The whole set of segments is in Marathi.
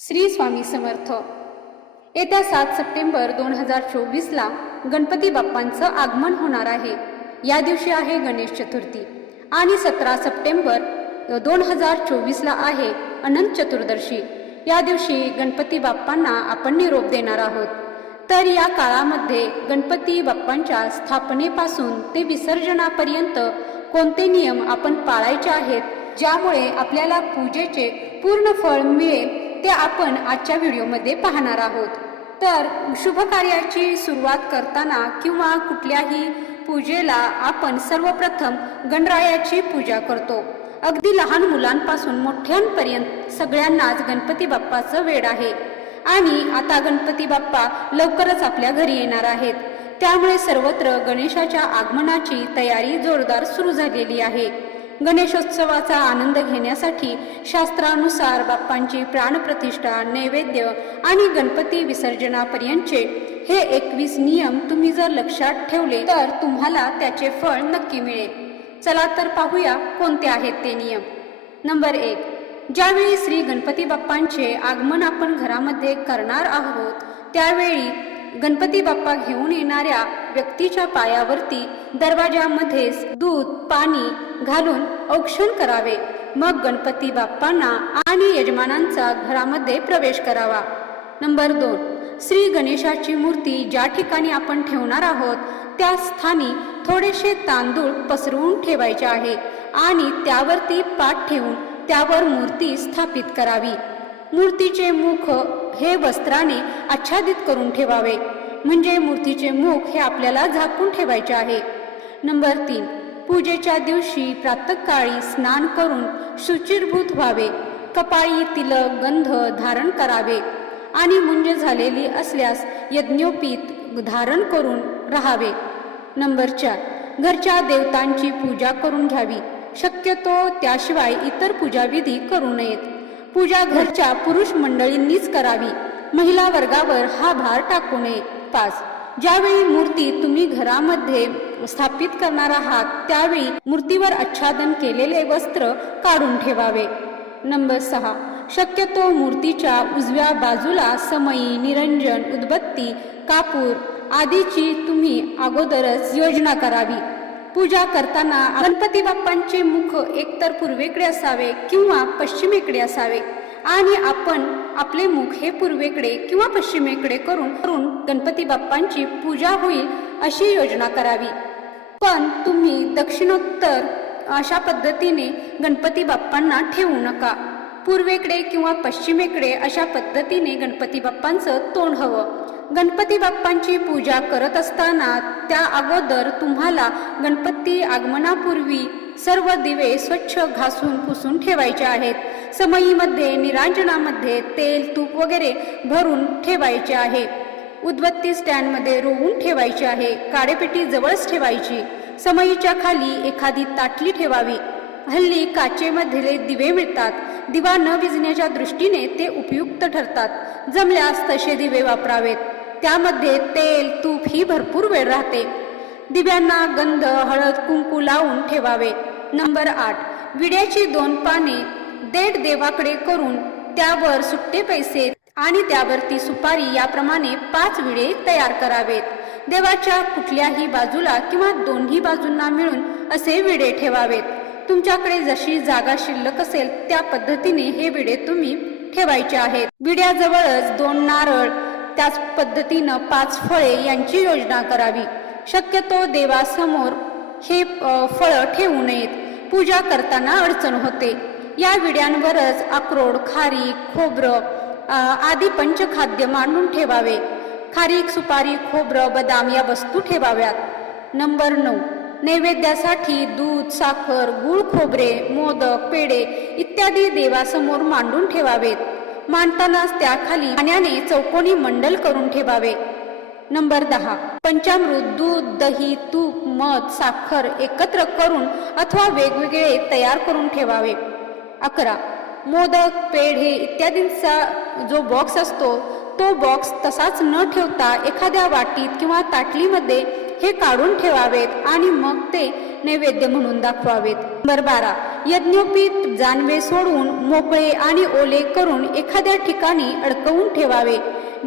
श्री स्वामी समर्थ. येत्या सात सप्टेंबर दोन हजार चोवीसला गणपती बाप्पांचं आगमन होणार आहे. या दिवशी आहे गणेश चतुर्थी आणि सतरा सप्टेंबर दोन हजार चोवीसला आहे अनंत चतुर्दशी. या दिवशी गणपती बाप्पांना आपण निरोप देणार आहोत. तर या काळामध्ये गणपती बाप्पांच्या स्थापनेपासून ते विसर्जनापर्यंत कोणते नियम आपण पाळायचे आहेत? ज्यामुळे आपल्याला पूजेचे पूर्ण फळ मिळेल? ते आपण आजच्या व्हिडिओमध्ये पाहणार आहोत. तर शुभ कार्याची सुरुवात करताना किंवा कुठल्याही पूजेला आपण सर्वप्रथम गणरायाची पूजा करतो. अगदी लहान मुलांपासून मोठ्यांपर्यंत सगळ्यांनाच गणपती बाप्पाचं वेड आहे. आणि आता गणपती बाप्पा लवकरच आपल्या घरी येणार आहेत. त्यामुळे सर्वत्र गणेशाच्या आगमनाची तयारी जोरदार सुरू झालेली आहे. गणेशोत्सवाचा आनंद घेण्यासाठी शास्त्रानुसार बाप्पांची प्राणप्रतिष्ठा नैवेद्य आणि गणपती विसर्जनापर्यंतचे हे एकवीस नियम तुम्ही जर लक्षात ठेवले तर तुम्हाला त्याचे फळ नक्की मिळेल. चला तर पाहूया कोणते आहेत ते नियम. नंबर एक. ज्यावेळी श्री गणपती बाप्पांचे आगमन आपण घरामध्ये करणार आहोत त्यावेळी गणपती बाप्पा घेऊन येणाऱ्या व्यक्तीच्या पायावरती दरवाजामध्येच दूध पाणी घालून औक्षण करावे. मग गणपती बाप्पांना आणि यजमानांचा घरामध्ये प्रवेश करावा. नंबर दोन. श्री गणेशाची मूर्ती ज्या ठिकाणी आपण ठेवणार आहोत त्या स्थानी थोडेसे तांदूळ पसरवून ठेवायचे आहे आणि त्यावरती पाठ ठेवून त्यावर मूर्ती स्थापित करावी. मूर्तीचे मुख हे वस्त्राने आच्छादित करून ठेवावे. म्हणजे मूर्तीचे मुख हे आपल्याला झाकून ठेवायचे आहे. नंबर तीन. पूजेच्या दिवशी प्रातकाळी स्नान करून शुचिरभूत व्हावे. कपाळी तिलक गंध धारण करावे. आणि मुंज झालेली असल्यास यज्ञोपीत धारण करून राहावे. नंबर चार. घरच्या देवतांची पूजा करून घ्यावी. शक्यतो त्याशिवाय इतर पूजाविधी करू नयेत. पूजा घरच्या पुरुष मंडळींनीच करावी. महिला वर्गावर हा भार टाकू नये. पाच ज्यावेळी मूर्ती तुम्ही घरामध्ये स्थापित करणार आहात त्यावेळी मूर्तीवर आच्छादन केलेले वस्त्र काढून ठेवावे. नंबर सहा. शक्यतो मूर्तीच्या उजव्या बाजूला समयी निरंजन उदबत्ती कापूर आदीची तुम्ही अगोदरच योजना करावी. पूजा करताना गणपती बाप्पांचे मुख एकतर पूर्वेकडे असावे किंवा पश्चिमेकडे असावे. आणि आपण आपले मुख हे पूर्वेकडे किंवा पश्चिमेकडे करून करून गणपती बाप्पांची पूजा होईल अशी योजना करावी. पण तुम्ही दक्षिणोत्तर अशा पद्धतीने गणपती बाप्पांना ठेवू नका. पूर्वेकडे किंवा पश्चिमेकडे अशा पद्धतीने गणपती बाप्पांचं तोंड हवं. गणपती बाप्पांची पूजा करत असताना त्या अगोदर तुम्हाला गणपती आगमनापूर्वी सर्व दिवे स्वच्छ घासून पुसून ठेवायचे आहेत. समयीमध्ये निरांजनामध्ये तेल तूप वगैरे भरून ठेवायचे आहे. उदबत्ती स्टँडमध्ये रोवून ठेवायचे आहे. काडेपेटी जवळच ठेवायची. समयीच्या खाली एखादी ताटली ठेवावी. हल्ली काचेमधले दिवे मिळतात. दिवा न विजण्याच्या दृष्टीने ते उपयुक्त ठरतात. जमल्यास तसे दिवे वापरावेत. त्यामध्ये तेल तूप ही भरपूर वेळ राहते. दिव्यांना गंध हळद कुंकू लावून ठेवावे. नंबर आठ विड्याची दोन पाने देठ देवाकडे करून त्यावर सुट्टे पैसे आणि त्यावरती सुपारी याप्रमाणे पाच विडे तयार करावेत. देवाच्या कुठल्याही बाजूला किंवा दोन्ही बाजूंना मिळून असे विडे ठेवावेत. तुमच्याकडे जशी जागा शिल्लक असेल त्या पद्धतीने हे विडे तुम्ही ठेवायचे आहेत. विड्याजवळच दोन नारळ त्याच पद्धतीनं पाच फळे यांची योजना करावी. शक्यतो देवासमोर हे फळं ठेवू नयेत. पूजा करताना अडचण होते. या विड्यांवरच अक्रोड खारी खोबरं आदी पंचखाद्य मांडून ठेवावे. खारीक सुपारी खोबरं बदाम या वस्तू ठेवाव्यात. नंबर नऊ. नैवेद्यासाठी दूध साखर गुळ खोबरे मोदक पेढे इत्यादी देवासमोर मांडून ठेवावेत. मांडतानाच त्याखाली पाण्याने चौकोनी मंडल करून ठेवावे. नंबर दहा. पंचामृत दूध दही तूप मध साखर एकत्र करून अथवा वेगवेगळे तयार करून ठेवावे. अकरा. मोदक पेढे इत्यादींचा जो बॉक्स असतो तो बॉक्स तसाच न ठेवता एखाद्या वाटीत किंवा ताटलीमध्ये हे काढून ठेवावेत आणि मग ते नैवेद्य म्हणून दाखवावेत. नंबर बारा. यज्ञोपीत जानवे सोडून मोकळे आणि ओले करून एखाद्या ठिकाणी अडकवून ठेवावे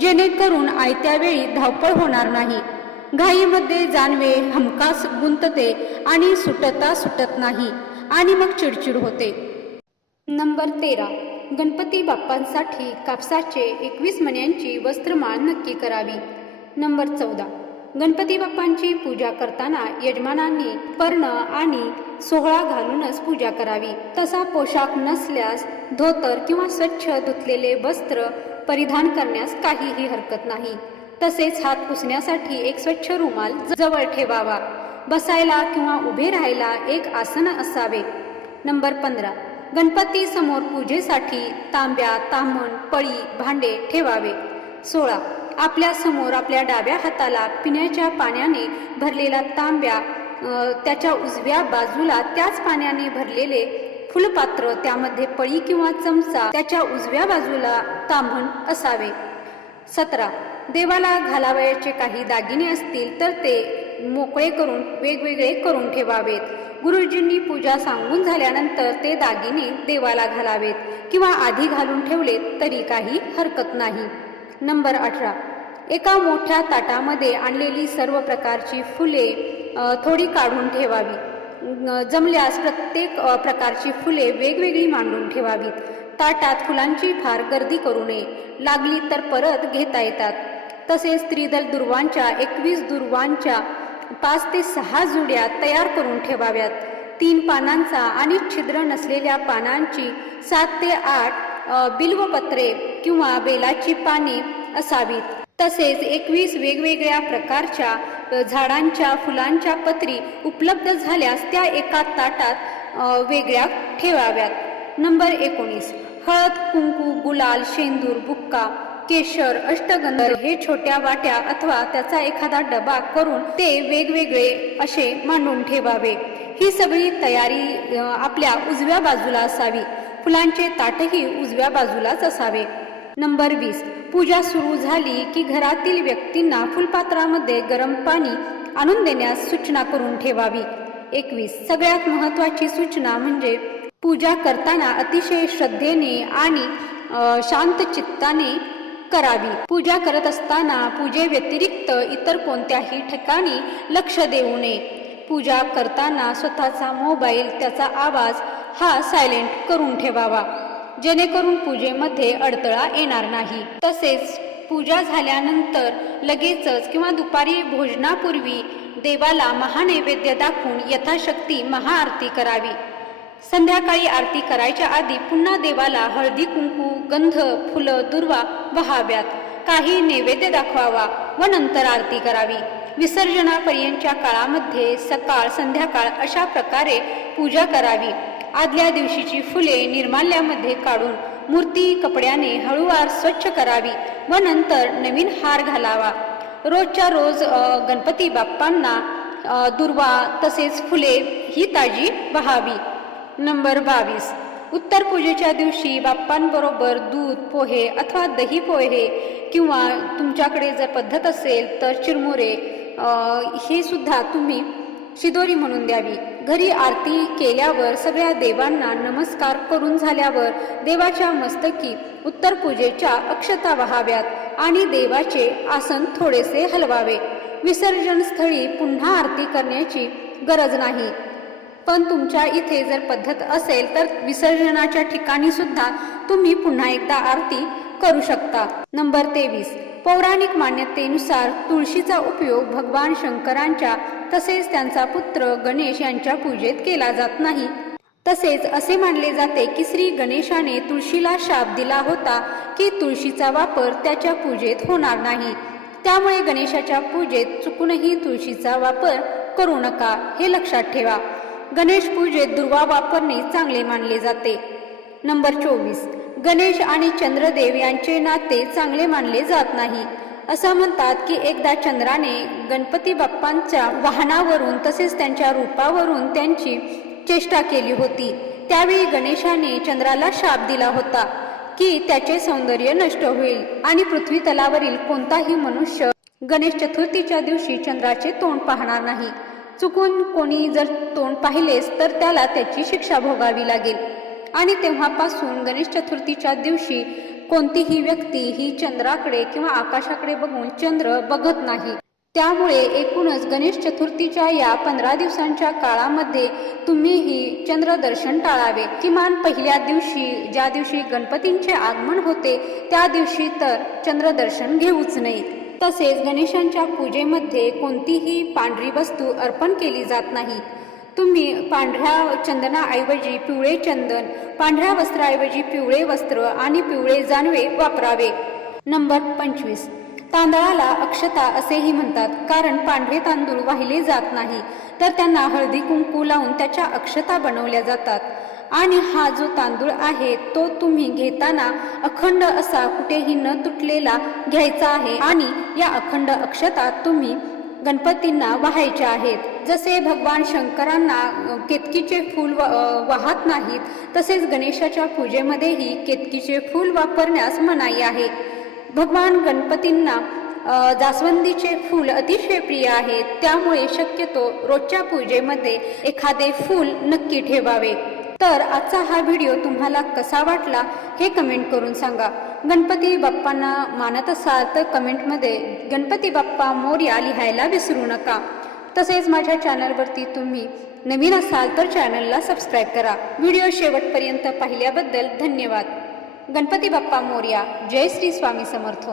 जेणेकरून आयत्या वेळी धावपळ होणार नाही. घाईमध्ये जानवे हमखास गुंतते आणि सुटता सुटत नाही आणि मग चिडचिड होते. नंबर तेरा. गणपती बाप्पांसाठी कापसाचे एकवीस मण्यांची वस्त्रमाळ नक्की करावी. नंबर चौदा. गणपती बाप्पांची पूजा करताना यजमानांनी पर्ण आणि सोहळा घालूनच पूजा करावी. तसा पोशाख नसल्यास धोतर किंवा स्वच्छ धुतलेले वस्त्र परिधान करण्यास काहीही हरकत नाही. तसेच हात पुसण्यासाठी एक स्वच्छ रुमाल जवळ ठेवावा. बसायला किंवा उभे राहायला एक आसन असावे. नंबर पंधरा. गणपती समोर पूजेसाठी तांब्या तामण पळी भांडे ठेवावे. सोळा. आपल्यासमोर आपल्या डाव्या हाताला पिण्याच्या पाण्याने भरलेला तांब्या त्याच्या उजव्या बाजूला त्याच पाण्याने भरलेले फुलपात्र त्यामध्ये पळी किंवा चमचा त्याच्या उजव्या बाजूला तांबण असावे. सतरा. देवाला घालावयाचे काही दागिने असतील तर ते मोकळे करून वेगवेगळे करून ठेवावेत. गुरुजींनी पूजा सांगून झाल्यानंतर ते दागिने देवाला घालावेत किंवा आधी घालून ठेवले तरी काही हरकत नाही. नंबर अठरा. एका मोठ्या ताटामध्ये आणलेली सर्व प्रकारची फुले थोडी काढून ठेवावी. जमल्यास प्रत्येक प्रकारची फुले वेगवेगळी मांडून ठेवावीत. ताटात फुलांची फार गर्दी करू नये. लागली तर परत घेता येतात. तसेच त्रिदल दुर्वांच्या एकवीस दुर्वांच्या पाच ते सहा जुड्या तयार करून ठेवाव्यात. तीन पानांचा आणि छिद्र नसलेल्या पानांची सात ते आठ बिल्वपत्रे किंवा बेलाची पाने असावीत. तसेच एकवीस वेगवेगळ्या प्रकारच्या झाडांच्या फुलांच्या पत्री उपलब्ध झाल्यास त्या एका ताटात वेगळ्या ठेवाव्यात. नंबर एकोणीस हळद कुंकू गुलाल शेंदूर बुक्का केशर अष्टगंध हे छोट्या वाट्या अथवा त्याचा एखादा डबा करून ते वेगवेगळे असे मांडून ठेवावे. ही सगळी तयारी आपल्या उजव्या बाजूला असावी. फुलांचे ताटही उजव्या बाजूलाच असावे. नंबर वीस. पूजा सुरू झाली की घरातील व्यक्तींना फुलपात्रामध्ये गरम पाणी आणून देण्यास सूचना करून ठेवावी. एकवीस. सगळ्यात महत्वाची सूचना म्हणजे पूजा करताना अतिशय श्रद्धेने आणि शांत चित्ताने करावी. पूजा करत असताना पूजे व्यतिरिक्त इतर कोणत्याही ठिकाणी लक्ष देऊ नये. पूजा करताना स्वतःचा मोबाईल त्याचा आवाज हा सायलेंट करून ठेवावा. जेणेकरून पूजेमध्ये अडथळा येणार नाही. तसेच पूजा झाल्यानंतर लगेचच किंवा दुपारी भोजनापूर्वी देवाला महानैवेद्य दाखवून यथाशक्ती महाआरती करावी. संध्याकाळी आरती करायच्या आधी पुन्हा देवाला हळदी कुंकू गंध फुलं दुर्वा वहाव्यात. काही नैवेद्य दाखवावा व नंतर आरती करावी. विसर्जनापर्यंतच्या काळामध्ये सकाळ संध्याकाळ अशा प्रकारे पूजा करावी. आदल्या दिवशीची फुले निर्माल्यामध्ये काढून मूर्ती कपड्याने हळूवार स्वच्छ करावी व नंतर नवीन हार घालावा. रोजच्या रोज गणपती बाप्पांना दुर्वा तसेच फुले ही ताजी व्हावी. नंबर बावीस. उत्तर पूजेच्या दिवशी बाप्पांबरोबर दूध पोहे अथवा दही पोहे किंवा तुमच्याकडे जर पद्धत असेल तर चिरमुरे हे सुद्धा तुम्ही शिदोरी म्हणून द्यावी. घरी आरती केल्यावर सगळ्या देवांना नमस्कार करून झाल्यावर देवाच्या मस्तकी उत्तर पूजेच्या अक्षता वहाव्यात आणि देवाचे आसन थोडेसे हलवावे. विसर्जन स्थळी पुन्हा आरती करण्याची गरज नाही. पण तुमच्या इथे जर पद्धत असेल तर विसर्जनाच्या ठिकाणी सुद्धा तुम्ही पुन्हा एकदा आरती करू शकता. नंबर तेवीस. पौराणिक मान्यतेनुसार तुळशीचा उपयोग भगवान शंकरांच्या तसेच त्यांचा पुत्र गणेश यांच्या पूजेत केला जात नाही. तसेच असे मानले जाते की श्री गणेशाने तुळशीला शाप दिला होता की तुळशीचा वापर त्याच्या पूजेत होणार नाही. त्यामुळे गणेशाच्या पूजेत चुकूनही तुळशीचा वापर करू नका हे लक्षात ठेवा. गणेश पूजेत दुर्वा वापरणे चांगले मानले जाते. नंबर चोवीस. गणेश आणि चंद्रदेव यांचे नाते चांगले मानले जात नाही. असं म्हणतात की एकदा चंद्राने गणपती बाप्पांच्या वाहनावरून तसेच त्यांच्या रूपावरून त्यांची चेष्टा केली होती. त्यावेळी गणेशाने चंद्राला शाप दिला होता की त्याचे सौंदर्य नष्ट होईल आणि पृथ्वी तलावरील कोणताही मनुष्य गणेश चतुर्थीच्या दिवशी चंद्राचे तोंड पाहणार नाही. चुकून कोणी जर तोंड पाहिलेस तर त्याला त्याची शिक्षा भोगावी लागेल. आणि तेव्हापासून गणेश चतुर्थीच्या दिवशी कोणतीही व्यक्ती ही चंद्राकडे किंवा आकाशाकडे बघून चंद्र बघत नाही. त्यामुळे एकूणच गणेश चतुर्थीच्या या पंधरा दिवसांच्या काळामध्ये तुम्हीही चंद्रदर्शन टाळावे. किमान पहिल्या दिवशी ज्या दिवशी गणपतींचे आगमन होते त्या दिवशी तर चंद्रदर्शन घेऊच नाही तसेच गणेशांच्या पूजेमध्ये कोणतीही पांढरी वस्तू अर्पण केली जात नाही. तुम्ही पांढऱ्या चंदनाऐवजी पिवळे चंदन पांढऱ्या वस्त्राऐवजी पिवळे वस्त्र आणि पिवळे जानवे वापरावे. नंबर पंचवीस. तांदळाला अक्षता असेही म्हणतात कारण पांढरे तांदूळ वाहिले जात नाही तर त्यांना हळदी कुंकू लावून त्याच्या अक्षता बनवल्या जातात. आणि हा जो तांदूळ आहे तो तुम्ही घेताना अखंड असा कुठेही न तुटलेला घ्यायचा आहे आणि या अखंड अक्षता तुम्ही गणपतींना वाहायचे आहेत. जसे भगवान शंकरांना केतकीचे फूल व- वाहत नाहीत तसेच गणेशाच्या पूजेमध्येही केतकीचे फूल वापरण्यास मनाई आहे. भगवान गणपतींना जास्वंदीचे फूल अतिशय प्रिय आहेत. त्यामुळे शक्यतो रोजच्या पूजेमध्ये एखादे फूल नक्की ठेवावे. तर आजचा हा व्हिडिओ तुम्हाला कसा वाटला हे कमेंट करून सांगा. गणपती बाप्पांना मानत असाल तर कमेंटमध्ये गणपती बाप्पा मोर्या लिहायला विसरू नका. तसेच माझ्या चॅनलवरती तुम्ही नवीन असाल तर चॅनलला सबस्क्राईब करा. व्हिडिओ शेवटपर्यंत पाहिल्याबद्दल धन्यवाद. गणपती बाप्पा मोर्या जय श्री स्वामी समर्थ.